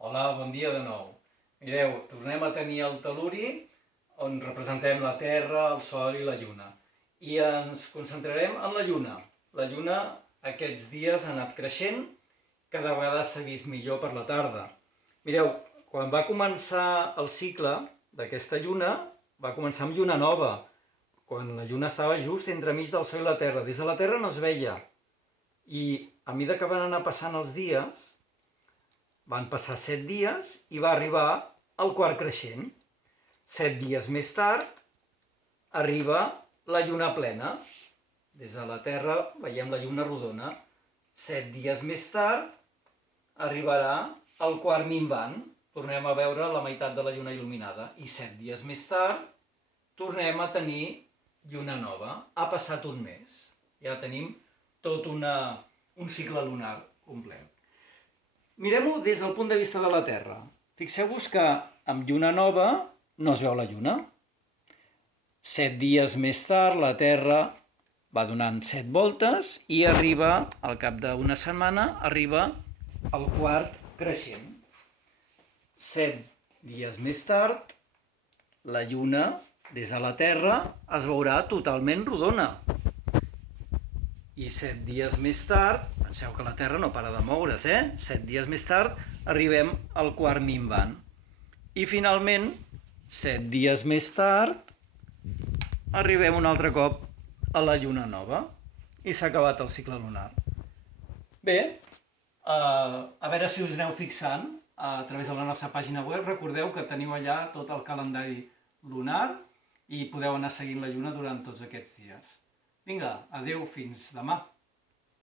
Hola, bon dia de nou. Mireu, tornem a tenir el tel·luri on representem la Terra, el Sol i la Lluna. I ens concentrarem en la Lluna. La Lluna aquests dies ha anat creixent, cada vegada s'ha vist millor per la tarda. Mireu, quan va començar el cicle d'aquesta Lluna, va començar amb Lluna nova, quan la Lluna estava just entremig del Sol i la Terra. Des de la Terra no es veia. I a mesura que van anar passant els dies, van passar 7 dies i va arribar el quart creixent. 7 dies més tard arriba la lluna plena. Des de la Terra veiem la lluna rodona. 7 dies més tard arribarà el quart minvant. Tornem a veure la meitat de la lluna il·luminada. I 7 dies més tard tornem a tenir lluna nova. Ha passat un mes. Ja tenim tot un cicle lunar complet. Mirem-ho des del punt de vista de la Terra. Fixeu-vos que amb lluna nova no es veu la lluna. 7 dies més tard la Terra va donant 7 voltes i arriba, al cap d'una setmana, arriba al quart creixent. 7 dies més tard la lluna des de la Terra es veurà totalment rodona. I 7 dies més tard, penseu que la Terra no para de moure's, 7 dies més tard arribem al quart minvant. I finalment, 7 dies més tard, arribem un altre cop a la lluna nova. I s'ha acabat el cicle lunar. Bé, a veure si us aneu fixant a través de la nostra pàgina web. Recordeu que teniu allà tot el calendari lunar i podeu anar seguint la lluna durant tots aquests dies. Vinga, adeu, fins demà.